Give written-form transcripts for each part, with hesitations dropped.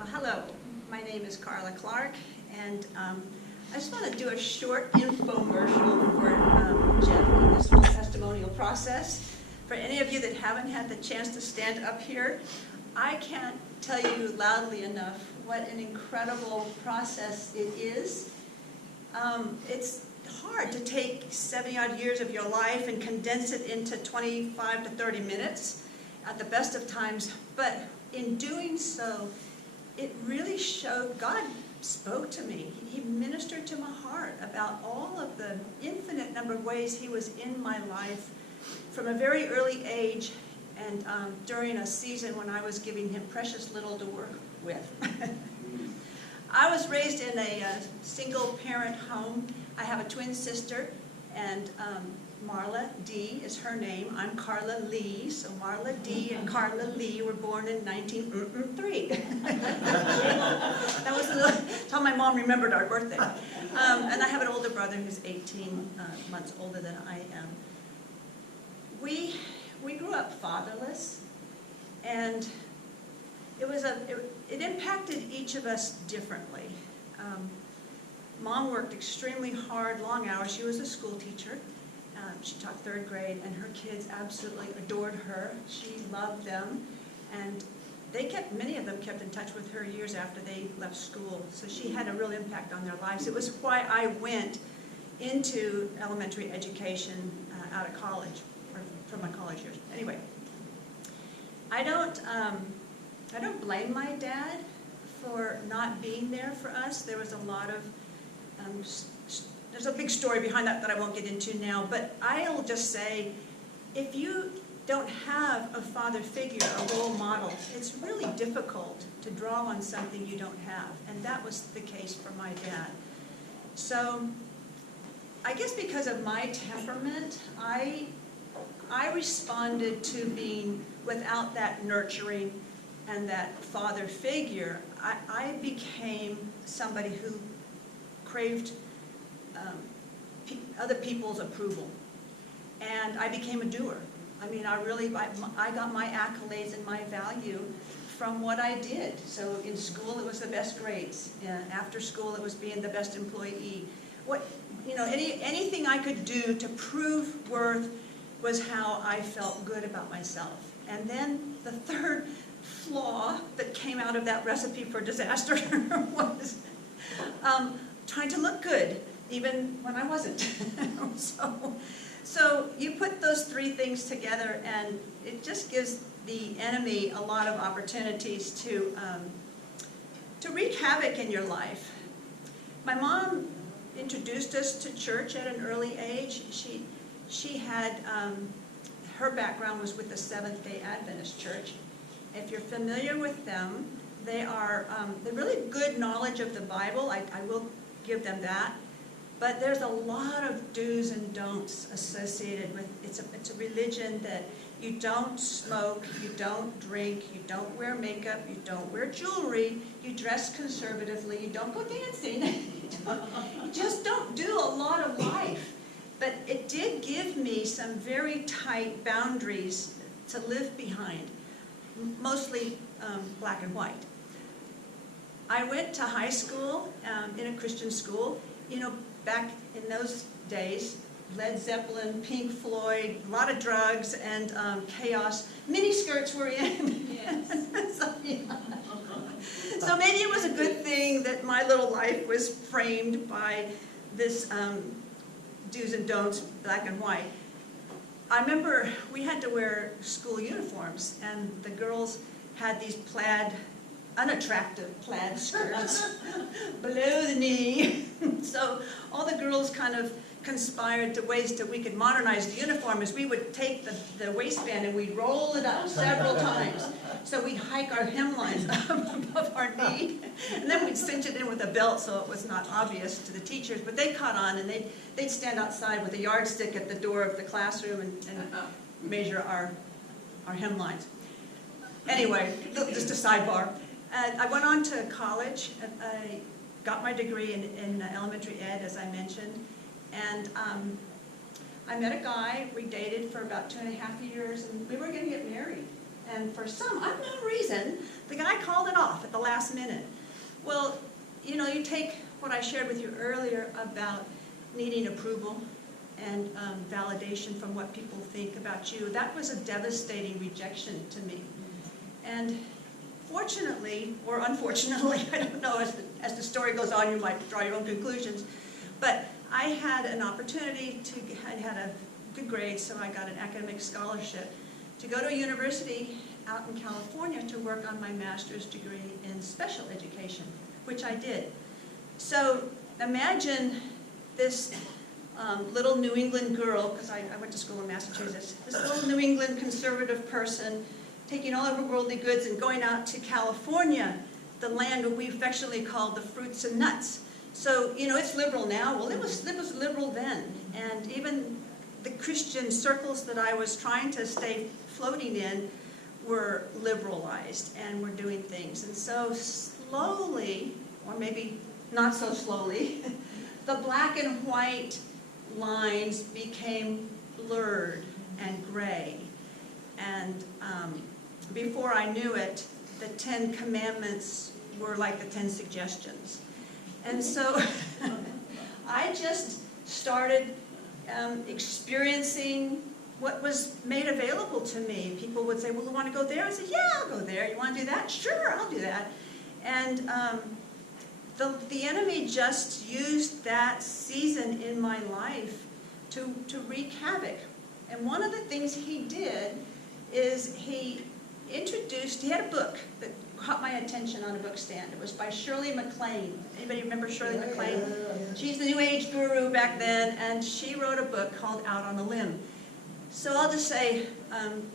Well, hello. My name is Carla Clark, and I just want to do a short infomercial for Jeff in this whole testimonial process. For any of you that haven't had the chance to stand up here, I can't tell you loudly enough what an incredible process it is. It's hard to take 70-odd years of your life and condense it into 25 to 30 minutes at the best of times, but in doing so, it really showed, God spoke to me. He ministered to my heart about all of the infinite number of ways He was in my life from a very early age and during a season when I was giving Him precious little to work with. I was raised in a single parent home. I have a twin sister, and Marla D is her name. I'm Carla Lee, so Marla D and Carla Lee were born in 1903. That was that's how my mom remembered our birthday. And I have an older brother who's 18 months older than I am. We grew up fatherless, and it impacted each of us differently. Mom worked extremely hard, long hours. She was a school teacher. She taught 3rd grade, and her kids absolutely adored her. She loved them, and many of them kept in touch with her years after they left school. So she had a real impact on their lives. It was why I went into elementary education out of college, or from my college years. Anyway, I don't blame my dad for not being there for us. There was a lot of there's a big story behind that I won't get into now, but I'll just say, if you don't have a father figure, a role model, it's really difficult to draw on something you don't have, and that was the case for my dad. So, I guess because of my temperament, I responded to being without that nurturing and that father figure. I became somebody who craved other people's approval, and I became a doer. I mean, I got my accolades and my value from what I did. So in school, it was the best grades. After school, it was being the best employee. Anything I could do to prove worth was how I felt good about myself. And then the third flaw that came out of that recipe for disaster was trying to look good, even when I wasn't. So you put those 3 things together, and it just gives the enemy a lot of opportunities to wreak havoc in your life. My mom introduced us to church at an early age. She had, her background was with the Seventh-day Adventist Church. If you're familiar with them, they're really good knowledge of the Bible. I will give them that. But there's a lot of do's and don'ts associated with it's a religion that you don't smoke, you don't drink, you don't wear makeup, you don't wear jewelry, you dress conservatively, you don't go dancing, you just don't do a lot of life. But it did give me some very tight boundaries to live behind, mostly black and white. I went to high school in a Christian school. Back in those days, Led Zeppelin, Pink Floyd, a lot of drugs and chaos. Miniskirts were in. Yes. So maybe it was a good thing that my little life was framed by this do's and don'ts, black and white. I remember we had to wear school uniforms, and the girls had these unattractive plaid skirts below the knee. So all the girls kind of conspired to ways that we could modernize the uniform is we would take the waistband and we'd roll it up several times. So we'd hike our hemlines up above our knee, and then we'd cinch it in with a belt so it was not obvious to the teachers. But they caught on, and they'd stand outside with a yardstick at the door of the classroom and measure our hemlines. Anyway, just a sidebar. I went on to college. I got my degree in elementary ed, as I mentioned, and I met a guy. We dated for about 2.5 years, and we were going to get married. And for some unknown reason, the guy called it off. off at the last minute. Well, you know, you take what I shared with you earlier about needing approval and validation from what people think about you. That was a devastating rejection to me. And fortunately, or unfortunately, I don't know, as the story goes on, you might draw your own conclusions, but I had an opportunity I had a good grade, so I got an academic scholarship to go to a university out in California to work on my master's degree in special education, which I did. So imagine this little New England girl, because I went to school in Massachusetts, this little New England conservative person taking all of her worldly goods and going out to California, the land that we affectionately call the fruits and nuts. So, you know, it's liberal now. Well, it was liberal then. And even the Christian circles that I was trying to stay floating in were liberalized and were doing things. And so slowly, or maybe not so slowly, the black and white lines became blurred and gray. And before I knew it, the 10 Commandments were like the 10 suggestions. And so I just started experiencing what was made available to me. People would say, well, you want to go there? I said, yeah, I'll go there. You want to do that? Sure, I'll do that. And the enemy just used that season in my life to wreak havoc. And one of the things he did is he had a book that caught my attention on a book stand. It was by Shirley MacLaine. Anybody remember Shirley MacLaine? She's the New Age guru back then, and she wrote a book called Out on a Limb. So I'll just say,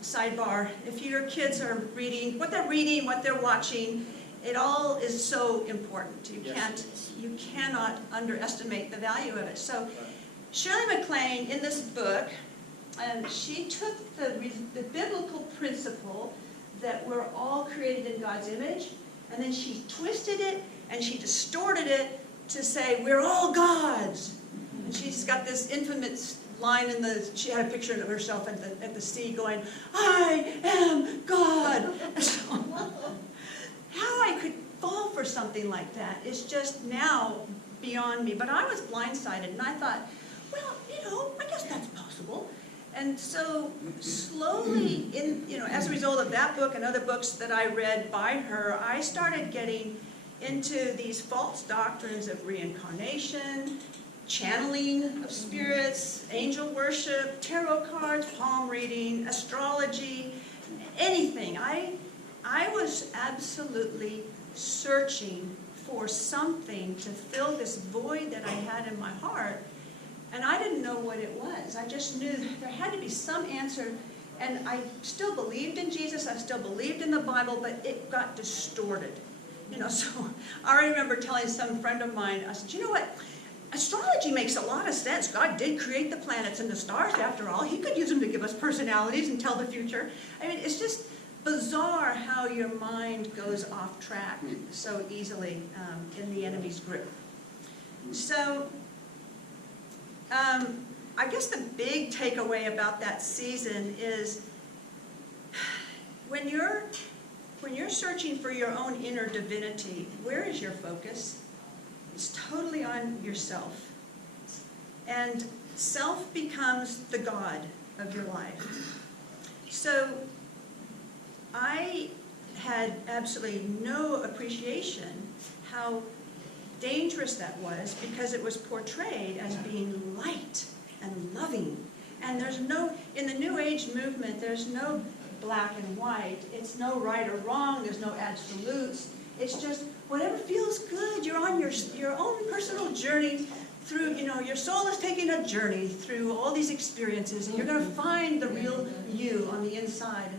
sidebar, if your kids are reading, what they're watching, it all is so important. You cannot underestimate the value of it. So Shirley MacLaine, in this book, she took the biblical principle that we're all created in God's image, and then she twisted it and she distorted it to say we're all God's. And she's got this infamous line she had a picture of herself at the sea going, I am God. So, how I could fall for something like that is just now beyond me. But I was blindsided, and I thought, well, you know, I guess that's possible. And so slowly, as a result of that book and other books that I read by her, I started getting into these false doctrines of reincarnation, channeling of spirits, angel worship, tarot cards, palm reading, astrology, anything. I was absolutely searching for something to fill this void that I had in my heart. And I didn't know what it was. I just knew there had to be some answer. And I still believed in Jesus. I still believed in the Bible, but it got distorted. So I remember telling some friend of mine, I said, you know what? Astrology makes a lot of sense. God did create the planets and the stars after all. He could use them to give us personalities and tell the future. I mean, it's just bizarre how your mind goes off track so easily in the enemy's grip. So I guess the big takeaway about that season is when you're searching for your own inner divinity, where is your focus? It's totally on yourself. And self becomes the God of your life. So I had absolutely no appreciation how dangerous that was, because it was portrayed as being light and loving. And there's no, in the New Age movement, there's no black and white. It's no right or wrong. There's no absolutes. It's just whatever feels good. You're on your own personal journey through, your soul is taking a journey through all these experiences, and you're going to find the real you on the inside.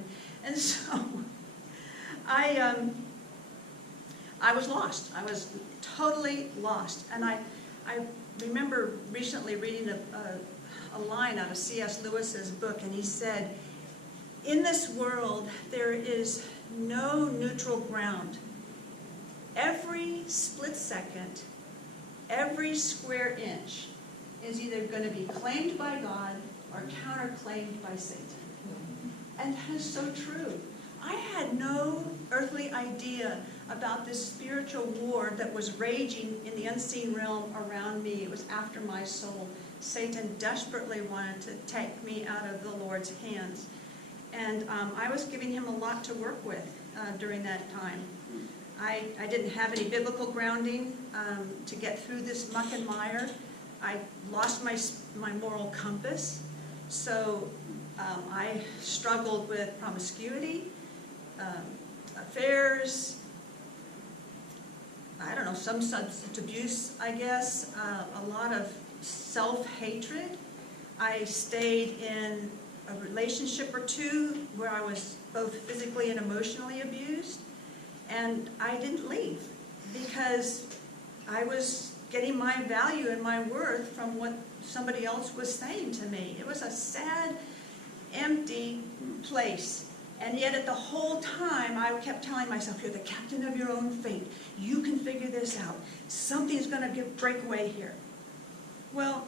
And so I was lost. I was totally lost. And I remember recently reading a line out of C.S. Lewis's book, and he said, in this world, there is no neutral ground. Every split second, every square inch is either going to be claimed by God or counterclaimed by Satan. And that is so true. I had no earthly idea about this spiritual war that was raging in the unseen realm around me. It was after my soul. Satan desperately wanted to take me out of the Lord's hands. And I was giving him a lot to work with during that time. I didn't have any biblical grounding to get through this muck and mire. I lost my moral compass. So I struggled with promiscuity, affairs, I don't know, some substance abuse, I guess, a lot of self-hatred. I stayed in a relationship or two where I was both physically and emotionally abused, and I didn't leave because I was getting my value and my worth from what somebody else was saying to me. It was a sad, empty place. And yet at the whole time, I kept telling myself, you're the captain of your own fate. You can figure this out. Something's going to break away here. Well,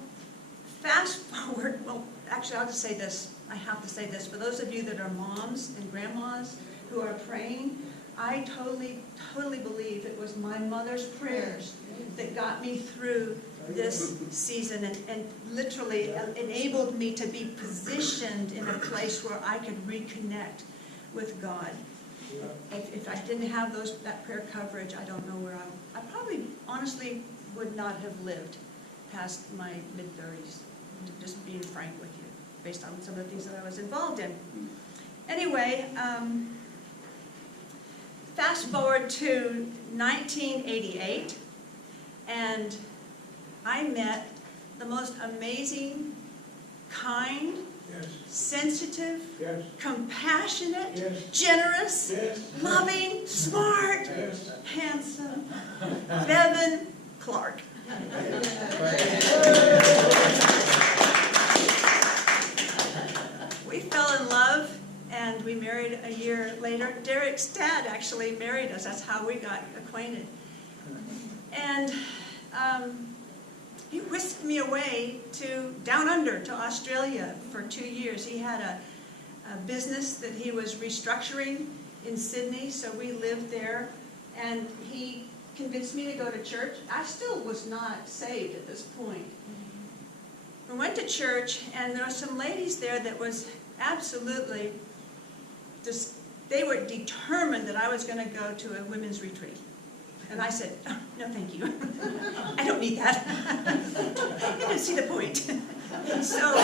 fast forward, well, actually, I'll just say this. I have to say this. For those of you that are moms and grandmas who are praying, I totally believe it was my mother's prayers that got me through this season and literally enabled me to be positioned in a place where I could reconnect with God. If I didn't have that prayer coverage, I don't know where I probably honestly would not have lived past my mid-30s, just being frank with you, based on some of the things that I was involved in. Anyway, fast forward to 1988, and I met the most amazing, kind, yes, sensitive, yes, compassionate, yes, generous, yes, loving, smart, yes, handsome Bevan Clark. We fell in love and we married a year later. Derek's dad actually married us. That's how we got acquainted. And he whisked me away to down under to Australia for 2 years. He had a business that he was restructuring in Sydney, so we lived there. And he convinced me to go to church. I still was not saved at this point. We went to church, and there were some ladies there that was absolutely just, they were determined that I was going to go to a women's retreat. And I said, oh, no, thank you. I don't need that. I didn't see the point. So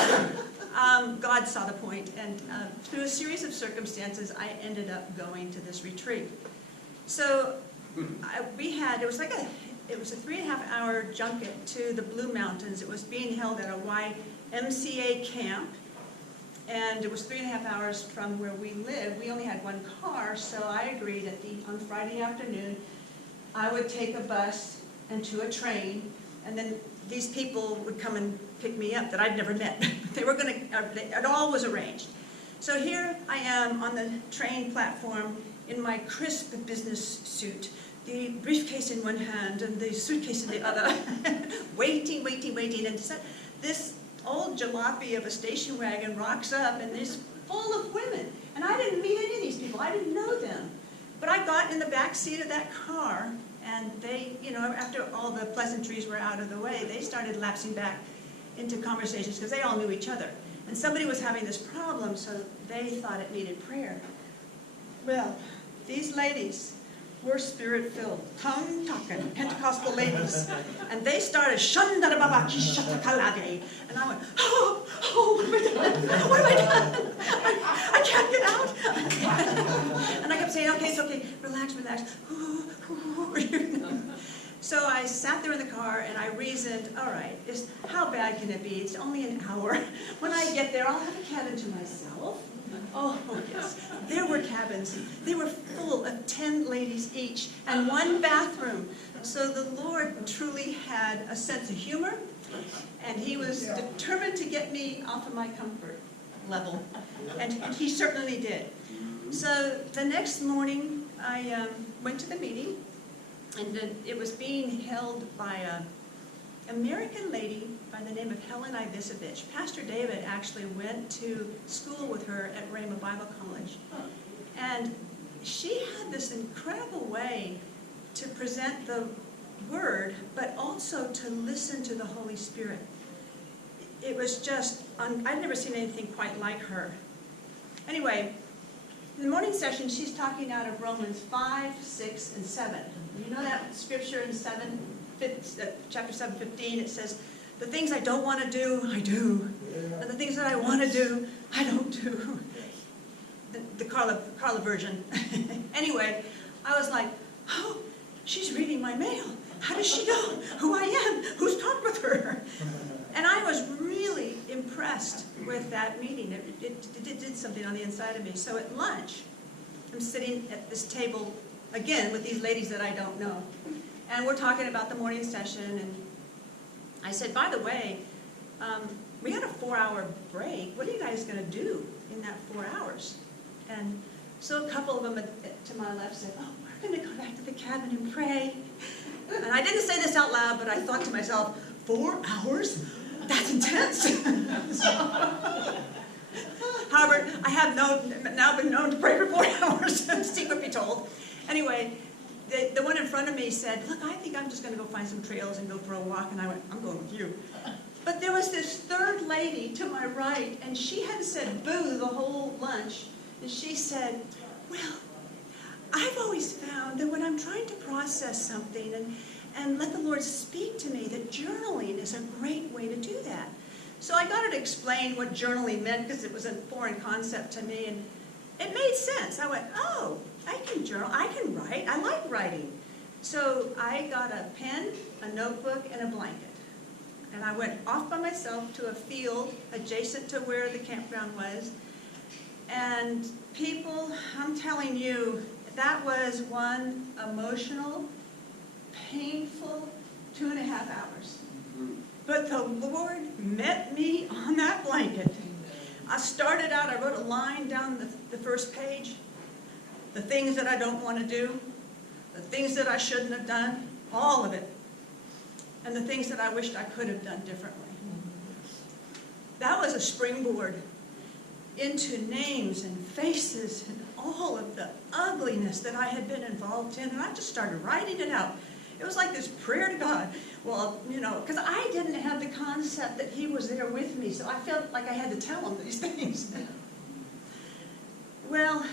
God saw the point, and through a series of circumstances, I ended up going to this retreat. So it was a 3.5-hour junket to the Blue Mountains. It was being held at a YMCA camp, and it was 3.5 hours from where we lived. We only had one car, so I agreed on Friday afternoon, I would take a bus and to a train, and then these people would come and pick me up that I'd never met. They were going to, it all was arranged. So here I am on the train platform in my crisp business suit, the briefcase in one hand and the suitcase in the other, waiting, and this old jalopy of a station wagon rocks up and it's full of women. And I didn't meet any of these people. I didn't know them. But I got in the back seat of that car, and they, after all the pleasantries were out of the way, they started lapsing back into conversations because they all knew each other. And somebody was having this problem, so they thought it needed prayer. Well, these ladies were spirit-filled, tongue-talking Pentecostal ladies. And they started, Shandarababaki Shatakalade. And I went, oh, what have I done? What have I done? I can't get out. And I kept saying, okay, it's okay, relax. So I sat there in the car and I reasoned, all right, how bad can it be? It's only an hour. When I get there, I'll have a cabin to myself. Oh, yes. There were cabins. They were full of 10 ladies each and one bathroom. So the Lord truly had a sense of humor, and he was determined to get me off of my comfort level. And he certainly did. So the next morning, I went to the meeting, and it was being held by an American lady by the name of Helen Ivisovich. Pastor David actually went to school with her at Rhema Bible College. And she had this incredible way to present the word, but also to listen to the Holy Spirit. It was just, I'd never seen anything quite like her. Anyway, in the morning session, she's talking out of Romans 5, 6, and 7. You know that scripture in chapter 7:15, it says, the things I don't want to do, I do. And the things that I want to do, I don't do. The Carla version. Anyway, I was like, oh, she's reading my mail. How does she know who I am? Who's talked with her? And I was really impressed with that meeting. It did something on the inside of me. So at lunch, I'm sitting at this table, again, with these ladies that I don't know. And we're talking about the morning session. And I said, by the way, we had a 4-hour break. What are you guys going to do in that 4 hours? And so a couple of them to my left said, oh, we're going to go back to the cabin and pray. And I didn't say this out loud, but I thought to myself, 4 hours? That's intense. However, I have now been known to pray for 4 hours, secret be told. Anyway, the one in front of me said, look, I think I'm just going to go find some trails and go for a walk. And I went, I'm going with you. But there was this third lady to my right, and she had said boo the whole lunch. And she said, well, I've always found that when I'm trying to process something and let the Lord speak to me, that journaling is a great way to do that. So I got her to explain what journaling meant, because it was a foreign concept to me, and it made sense. I went, oh, I can journal, I can write, I like writing. So I got a pen, a notebook, and a blanket. And I went off by myself to a field adjacent to where the campground was. And people, I'm telling you, that was one emotional, painful 2.5 hours. But the Lord met me on that blanket. I started out, I wrote a line down the first page. The things that I don't want to do, the things that I shouldn't have done, all of it. And the things that I wished I could have done differently. That was a springboard into names and faces and all of the ugliness that I had been involved in. And I just started writing it out. It was like this prayer to God. Well, you know, because I didn't have the concept that He was there with me, so I felt like I had to tell Him these things. Well,